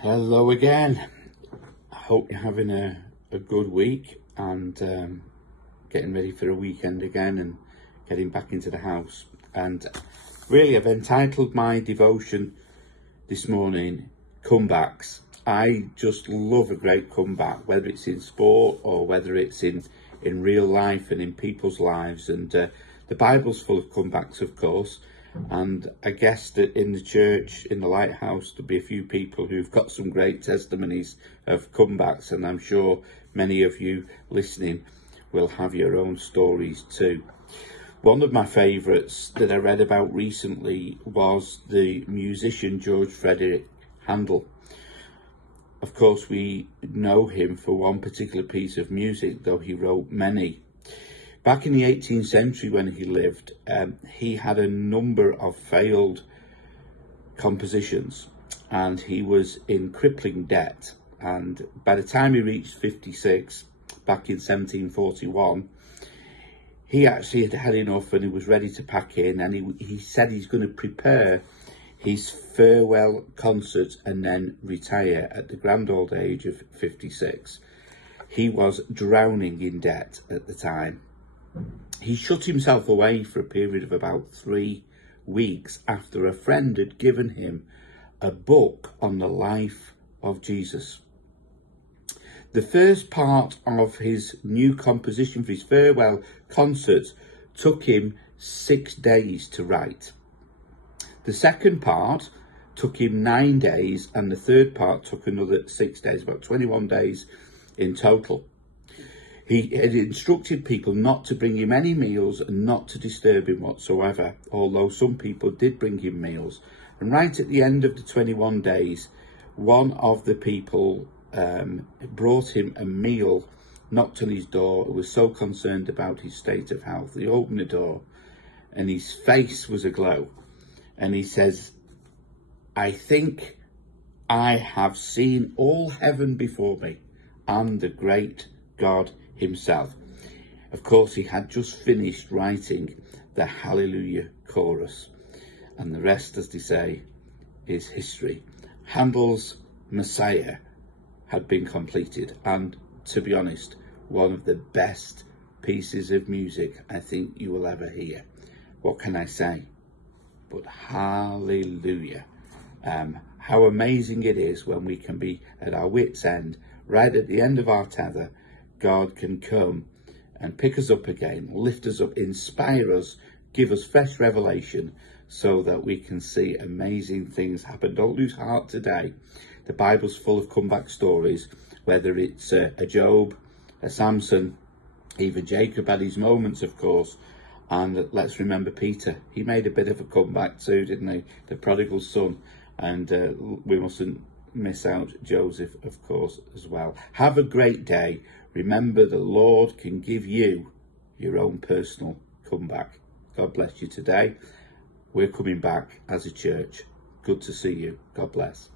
Hello again. I hope you're having a good week and getting ready for a weekend again and getting back into the house. And really, I've entitled my devotion this morning, Comebacks. I just love a great comeback, whether it's in sport or whether it's in real life and in people's lives. And the Bible's full of comebacks, of course. And I guess that in the church, in the lighthouse, there'll be a few people who've got some great testimonies of comebacks, and I'm sure many of you listening will have your own stories too. One of my favourites that I read about recently was the musician George Frederic Handel. Of course, we know him for one particular piece of music, though he wrote many. Back in the 18th century when he lived, he had a number of failed compositions and he was in crippling debt. And by the time he reached 56, back in 1741, he actually had had enough and he was ready to pack in, and he said he's going to prepare his farewell concert and then retire at the grand old age of 56. He was drowning in debt at the time. He shut himself away for a period of about 3 weeks after a friend had given him a book on the life of Jesus. The first part of his new composition for his farewell concert took him 6 days to write. The second part took him 9 days, and the third part took another 6 days, about 21 days in total. He had instructed people not to bring him any meals and not to disturb him whatsoever, although some people did bring him meals. And right at the end of the 21 days, one of the people brought him a meal, knocked on his door, was so concerned about his state of health. He opened the door and his face was aglow. And he says, "I think I have seen all heaven before me and the great God himself." Of course, he had just finished writing the Hallelujah chorus, and the rest, as they say, is history. Handel's Messiah had been completed, and to be honest, one of the best pieces of music I think you will ever hear. What can I say but hallelujah? How amazing it is when we can be at our wits' end, right at the end of our tether. God can come and pick us up again, lift us up, inspire us, give us fresh revelation so that we can see amazing things happen. Don't lose heart today. The Bible's full of comeback stories, whether it's a Job, a Samson, even Jacob had his moments, of course. And let's remember Peter. He made a bit of a comeback too, didn't he? The prodigal son. And we mustn't miss out Joseph, of course, as well. Have a great day. Remember, the Lord can give you your own personal comeback. God bless you today. We're coming back as a church. Good to see you. God bless.